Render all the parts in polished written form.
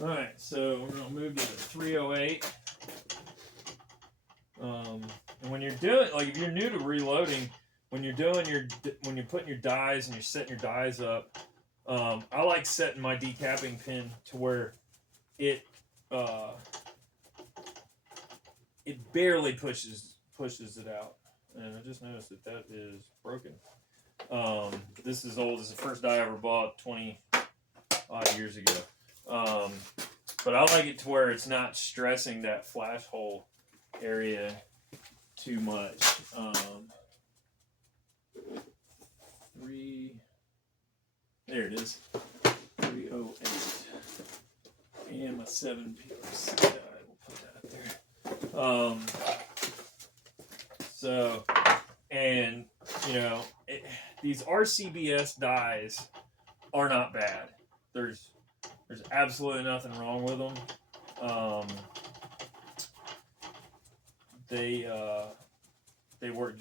All right, so we're gonna move to the 308. And when you're doing, like, if you're new to reloading, when you're putting your dies and you're setting your dies up, I like setting my decapping pin to where it barely pushes it out. And I just noticed that is broken. This is old. This is the first die I ever bought 20 odd years ago. But I like it to where it's not stressing that flash hole area too much. There it is. 308. And my 7 PRC die. We'll put that up there. So, and these RCBS dies are not bad. There's absolutely nothing wrong with them. They work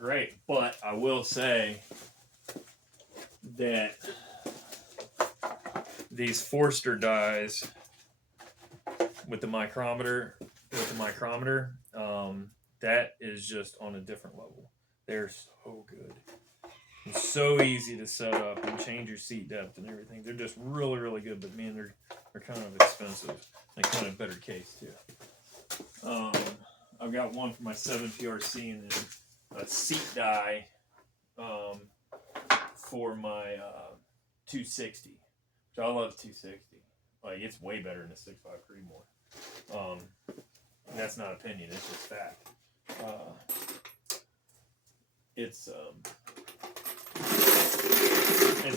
great, but I will say that these Forster dies with the micrometer, that is just on a different level. They're so good. It's so easy to set up and change your seat depth and everything. They're just really, really good, but man, they're kind of expensive and kind of better case too. I've got one for my 7 PRC and then a seat die for my 260, which I love 260. Like, it's way better than a 6.5 Creedmoor. And that's not opinion; it's just fact. It's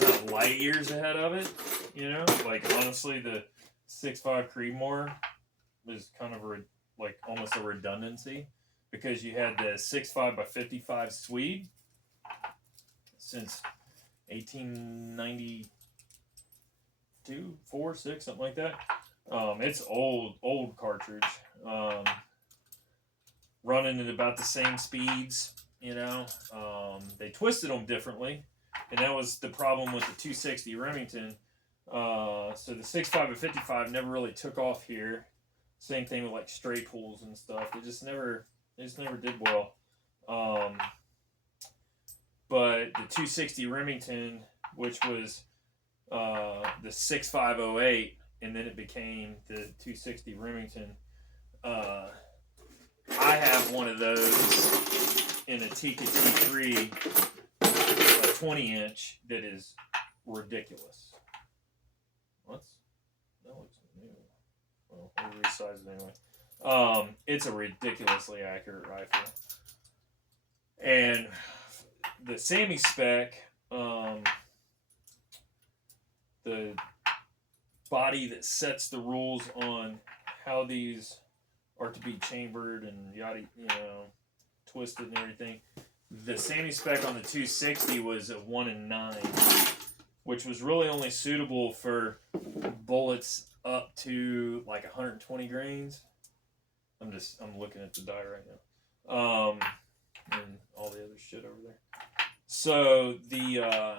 not light years ahead of it, Like, honestly, the 6.5 Creedmoor was kind of almost a redundancy because you had the 6.5 by 55 Swede since 1892, 4, 6, something like that. It's old cartridge. Running at about the same speeds, They twisted them differently, and that was the problem with the 260 Remington. So the 6.5 by 55 never really took off here. Same thing with like straight pulls and stuff. They just never did well. But the 260 Remington, which was the 6.508, and then it became the 260 Remington. I have one of those in a Tika T3, a 20-inch that is ridiculous. That looks new. Well, we'll resize it anyway. It's a ridiculously accurate rifle. And the Sammy spec, the body that sets the rules on how these are to be chambered and yada, twisted and everything. The Sammy spec on the 260 was a 1 in 9, which was really only suitable for bullets up to like 120 grains. I'm looking at the die right now. And all the other shit over there. So the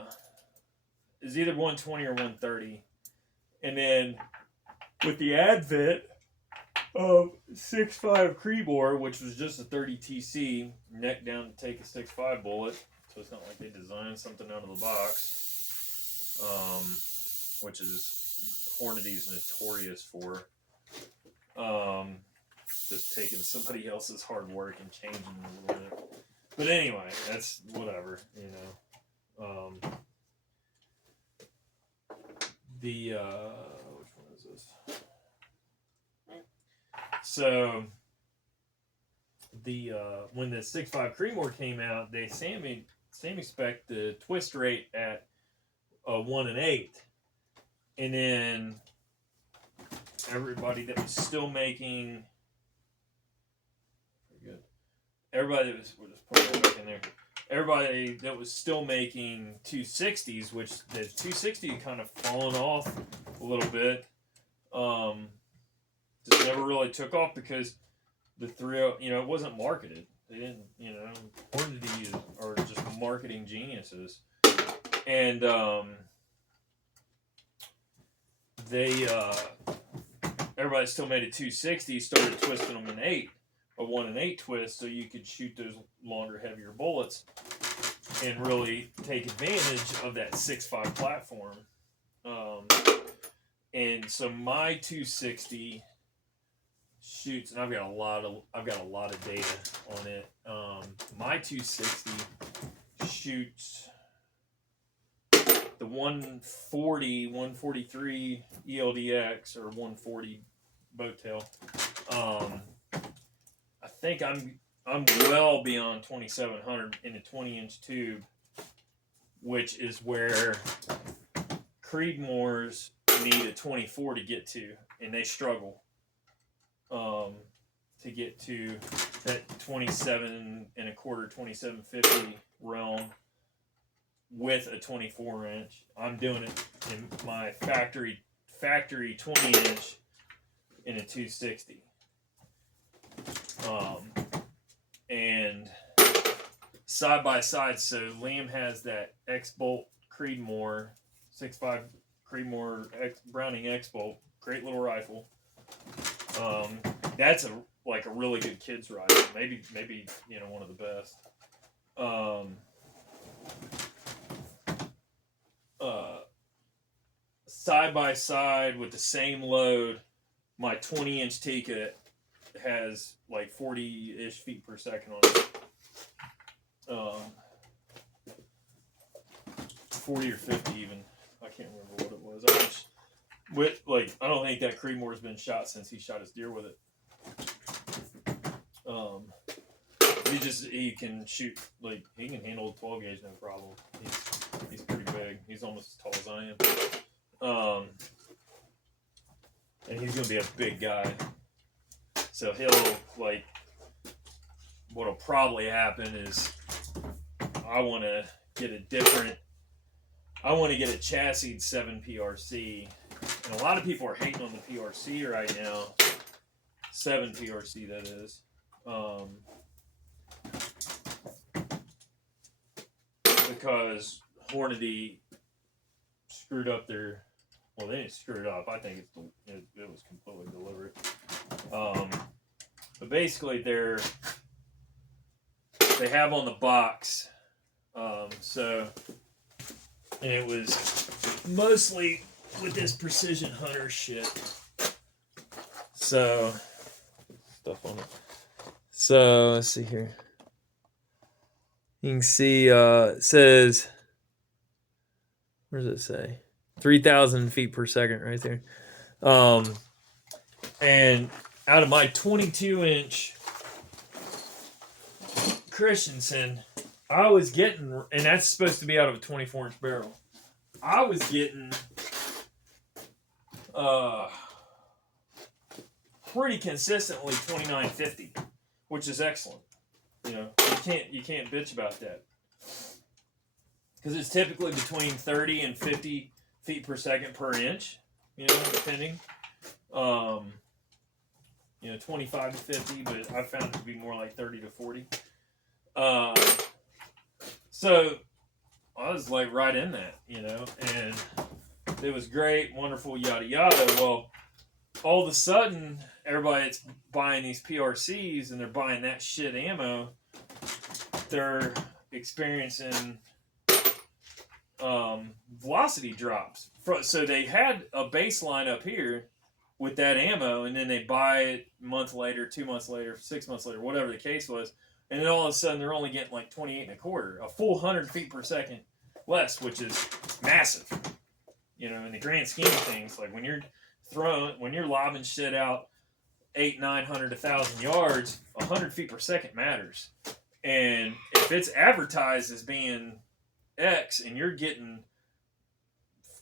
is either 120 or 130. And then with the advent of 6.5 Creedmoor, which was just a 30 TC, neck down to take a 6.5 bullet, so it's not like they designed something out of the box, which is Hornady's notorious for, just taking somebody else's hard work and changing it a little bit. But anyway, that's whatever, which one is this? So when the 6.5 Creedmoor came out, they Sammy spec the twist rate at 1 in 8, and then everybody that was still making everybody that was we'll just put that back in there. Everybody that was still making 260s, which the 260 kind of fallen off a little bit, just never really took off because the 30, it wasn't marketed. They didn't, Hornady are just marketing geniuses, and they everybody still made a 260 started twisting them in 8, a 1 and 8 twist, so you could shoot those longer, heavier bullets and really take advantage of that 6.5 platform. And so my 260 shoots, and I've got a lot of data on it. My 260 shoots the 140, 143 ELDX or 140 boat tail. I think I'm well beyond 2700 in a 20-inch tube, which is where Creedmoors need a 24 to get to, and they struggle to get to that 27 and a quarter, 2750 realm with a 24-inch. I'm doing it in my factory 20-inch in a 260. And side by side, so Liam has that X-Bolt Creedmoor 6.5 Creedmoor Browning X-Bolt, great little rifle. That's a really good kid's rifle, maybe one of the best. Side by side with the same load, my 20-inch Tikka has like 40-ish feet per second on it. 40 or 50 even. I can't remember what it was. I don't think that Creedmoor's been shot since he shot his deer with it. He can shoot, he can handle a 12 gauge no problem. He's pretty big. He's almost as tall as I am. And he's gonna be a big guy. So what'll probably happen is I want to get a chassis 7 PRC. And a lot of people are hating on the PRC right now. 7 PRC, that is. Because Hornady screwed up their... Well, they didn't screw it up. I think it was completely deliberate. But basically, they have on the box. And it was mostly with this precision hunter shit. So stuff on it. So let's see here. You can see it says, where does it say? 3,000 feet per second right there. And out of my 22-inch Christensen, I was getting, and that's supposed to be out of a 24-inch barrel. I was getting pretty consistently 2950, which is excellent. You can't bitch about that, because it's typically between 30 and 50 feet per second per inch. Depending. 25 to 50, but I found it to be more like 30 to 40. So I was right in that, and it was great, wonderful, yada yada. Well, all of a sudden, everybody's buying these PRCs and they're buying that shit ammo. They're experiencing velocity drops. So they had a baseline up here with that ammo, and then they buy it a month later, 2 months later, 6 months later, whatever the case was, and then all of a sudden they're only getting 28 and a quarter, a full 100 feet per second less, which is massive. In the grand scheme of things, when you're lobbing shit out 800, 900, 1,000 yards, 100 feet per second matters. And if it's advertised as being X and you're getting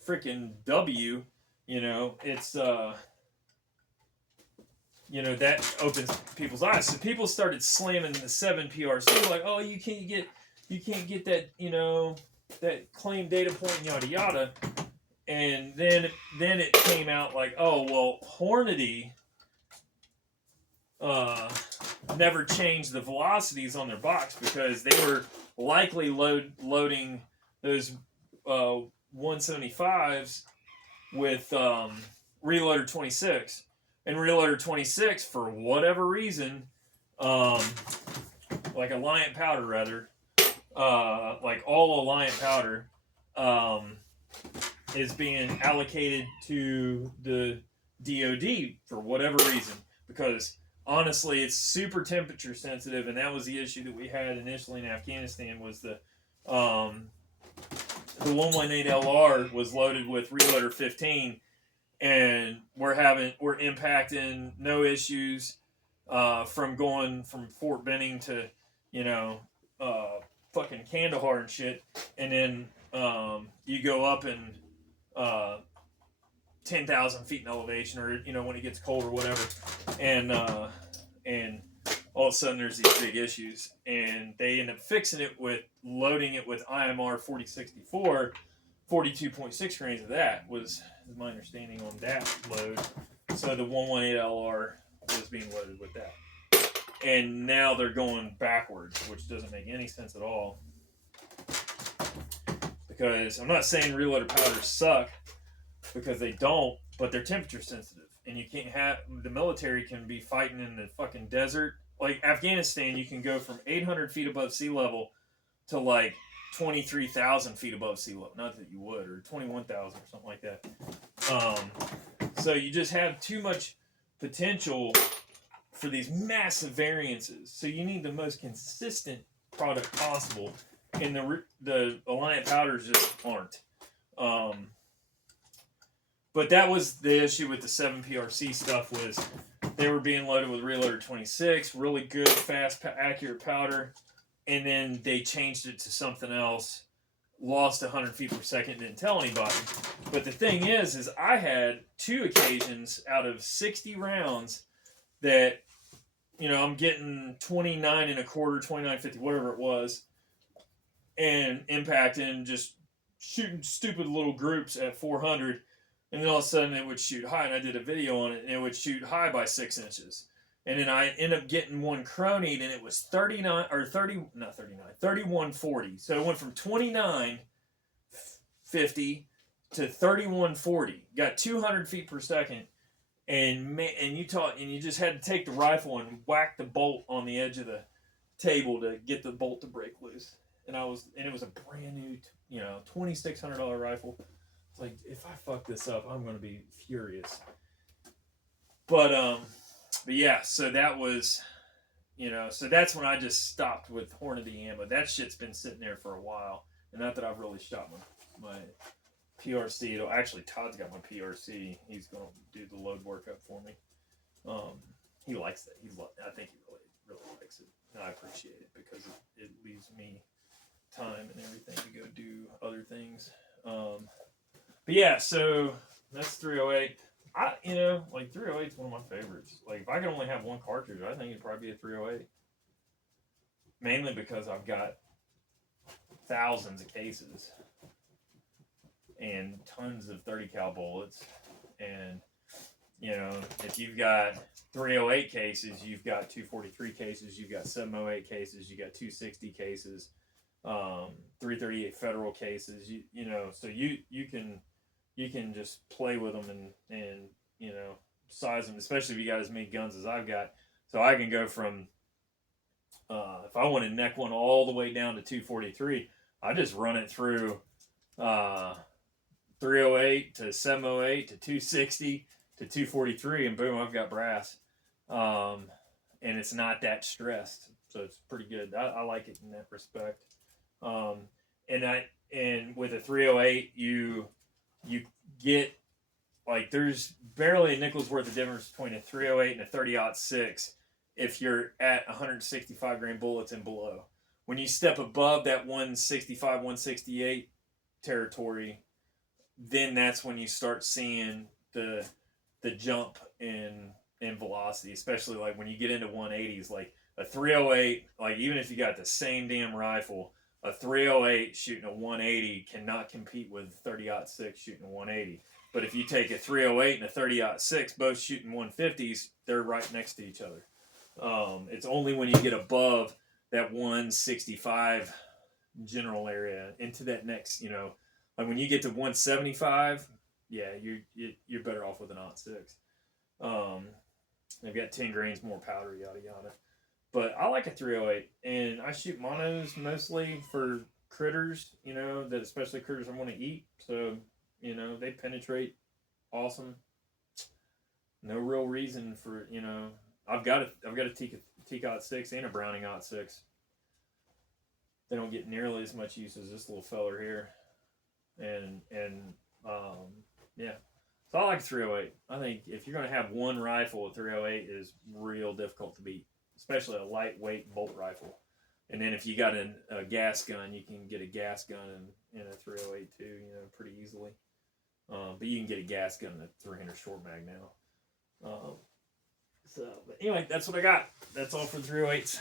freaking W, it's that opens people's eyes. So people started slamming the 7 PRC, oh, you can't get that, that claim data point, yada yada. And then it came out Hornady never changed the velocities on their box, because they were likely loading those 175s with reloader 26, And Reloader 26, for whatever reason, like Alliant powder rather, like all Alliant powder, is being allocated to the DoD for whatever reason, because honestly it's super temperature sensitive, and that was the issue that we had initially in Afghanistan. Was the 118LR was loaded with Reloader 15, and we're impacting no issues from going from Fort Benning to, you know, fucking Kandahar and shit, and then you go up and 10,000 feet in elevation, or when it gets cold or whatever, and all of a sudden there's these big issues, and they end up fixing it with loading it with IMR 4064. 42.6 grains of that was my understanding on that load. So the 118LR was being loaded with that. And now they're going backwards, which doesn't make any sense at all. Because I'm not saying reloader powders suck, because they don't, but they're temperature sensitive. And you can't have, the military can be fighting in the fucking desert. Like Afghanistan, you can go from 800 feet above sea level to like 23,000 feet above sea level. Not that you would, or 21,000 or something like that. So you just have too much potential for these massive variances. So you need the most consistent product possible, and the Alliant powders just aren't. But that was the issue with the 7PRC stuff, was they were being loaded with Reloader 26, really good, fast, accurate powder, and then they changed it to something else, lost 100 feet per second, and didn't tell anybody. But the thing is I had 2 occasions out of 60 rounds that, I'm getting 29 and a quarter, 29.50, whatever it was, and impacting, just shooting stupid little groups at 400, and then all of a sudden it would shoot high, and I did a video on it, and it would shoot high by 6 inches. And then I end up getting one cronied, and it was 3140. So it went from 2950 to 3140. Got 200 feet per second, and you just had to take the rifle and whack the bolt on the edge of the table to get the bolt to break loose. And it was a brand new, $2,600 rifle. It's like, if I fuck this up, I'm going to be furious. But yeah, so that was, so that's when I just stopped with Hornady ammo. That shit's been sitting there for a while. And not that I've really shot my PRC. Actually, Todd's got my PRC. He's going to do the load work up for me. He likes it. I think he really, really likes it. And I appreciate it, because it leaves me time and everything to go do other things. But yeah, so that's 308. 308 is one of my favorites. Like, if I could only have one cartridge, I think it'd probably be a 308. Mainly because I've got thousands of cases and tons of 30 cal bullets. And, if you've got 308 cases, you've got 243 cases, you've got 708 cases, you've got 260 cases, 338 federal cases, so you can just play with them and size them, especially if you got as many guns as I've got. So I can go from, if I want to neck one all the way down to 243, I just run it through 308 to 708 to 260 to 243, and boom, I've got brass. And it's not that stressed, so it's pretty good. I like it in that respect. And with a 308, you get, like, there's barely a nickel's worth of difference between a 308 and a 30-06 if you're at 165 grain bullets and below. When you step above that 165, 168 territory, then that's when you start seeing the jump in velocity, especially like when you get into 180s. Like a 308, like even if you got the same damn rifle, a 308 shooting a 180 cannot compete with 30-06 shooting a 180. But if you take a 308 and a 30-06, both shooting 150s, they're right next to each other. It's only when you get above that 165 general area into that next, like when you get to 175, yeah, you're better off with an 06. They've got 10 grains more powder, yada yada. But I like a 308, and I shoot monos mostly for critters, that especially critters I want to eat. So, they penetrate awesome. No real reason for, I've got a Teakot 6 and a Browning Ot 6. They don't get nearly as much use as this little feller here. And yeah. So I like 308. I think if you're going to have one rifle, a 308 is real difficult to beat, especially a lightweight bolt rifle. And then if you got a gas gun, you can get a gas gun in a 308 too, pretty easily. But you can get a gas gun in a 300 short mag now. But anyway, that's what I got. That's all for the 308s.